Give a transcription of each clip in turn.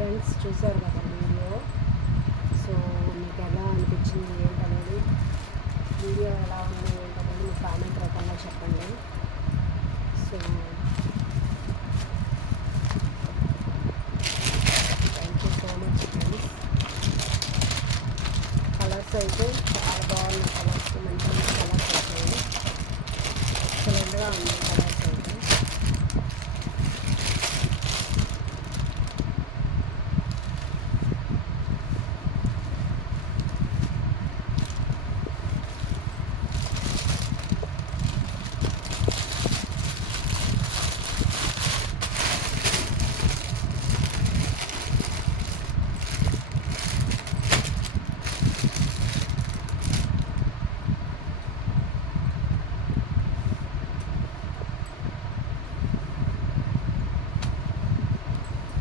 Friends చూసారు కదా video. So మీకు ఎలా అనిపించింది ఏంటనేది, వీడియో ఎలా ఉంది ఏంటనేది మీ కామెంట్ రూపంలో చెప్పండి. So thank you so much friends. Colours అయితే చాలా బాగున్నాయి, కలర్స్ మంచి మంచి కలర్స్ వచ్చాయి, ఎక్సలెంట్గా ఉంది కలర్స్ అయితే.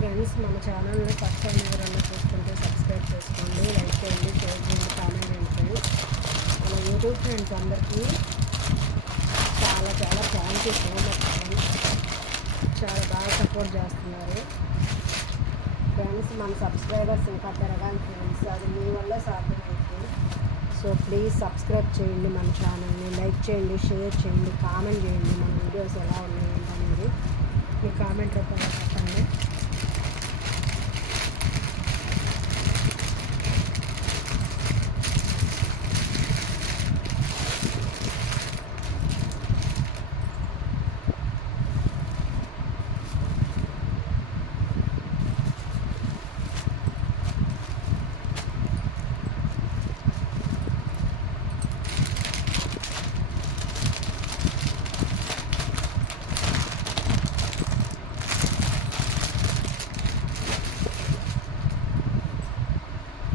ఫ్రెండ్స్, మన ఛానల్ని ఫస్ట్ టైం ఎవరైనా చూస్తుంటే సబ్స్క్రైబ్ చేసుకోండి, లైక్ చేయండి, షేర్ చేయండి, కామెంట్ చేయండి ఫ్రెండ్స్. మన యూట్యూబ్ ఫ్రెండ్స్ అందరికీ చాలా చాలా thank you so much friends. చాలా బాగా సపోర్ట్ చేస్తున్నారు ఫ్రెండ్స్. మన సబ్స్క్రైబర్స్ ఇంకా పెరగాలి ఫ్రెండ్స్, అది మీ వల్లే సాధ్యమైంది. సో ప్లీజ్ సబ్స్క్రైబ్ చేయండి మన ఛానల్ని, లైక్ చేయండి, షేర్ చేయండి, కామెంట్ చేయండి. మన వీడియోస్ ఎలా ఉన్నాయి ఏంటనేది మీ కామెంట్ రూపంలో చెప్పండి.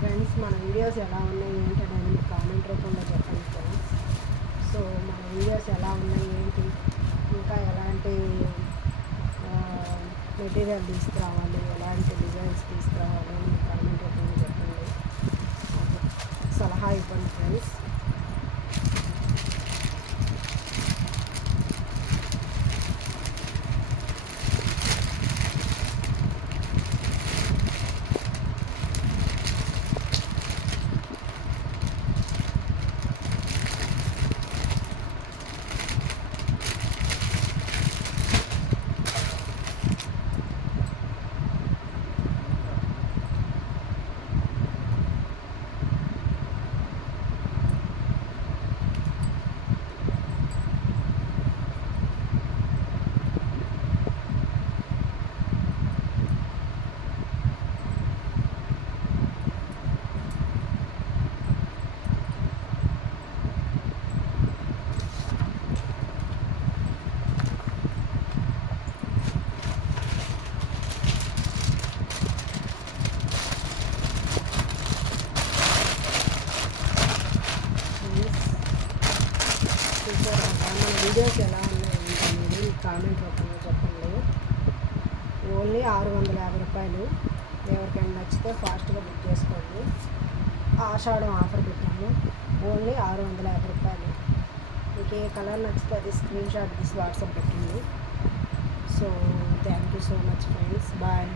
ఫ్రెండ్స్, మన వీడియోస్ ఎలా ఉన్నాయి ఏంటనేది మీ కామెంట్ రూపంలో చెప్పండి ఫ్రెండ్స్. సో మన వీడియోస్ ఎలా ఉన్నాయి ఏంటి, ఇంకా ఎలాంటి మెటీరియల్ తీసుకురావాలి, ఎలాంటి డిజైన్స్ తీసుకురావాలి అని మీ కామెంట్ రూపంలో చెప్పండి, సలహా ఇవ్వండి ఫ్రెండ్స్. మన వీడియోస్ ఎలా ఉన్నాయి ఏంటనేది కామెంట్ రూపంలో చెప్పండి. ఓన్లీ 650 రూపాయలు. ఎవరికైనా నచ్చితే ఫాస్ట్గా బుక్ చేసుకోండి. ఆషాఢం ఆఫర్ పెట్టాము, ఓన్లీ 650 రూపాయలు. మీకు ఏ కలర్ నచ్చితే అది స్క్రీన్ షాట్ తీసి వాట్సాప్ పెట్టండి. So thank you so much friends, bye.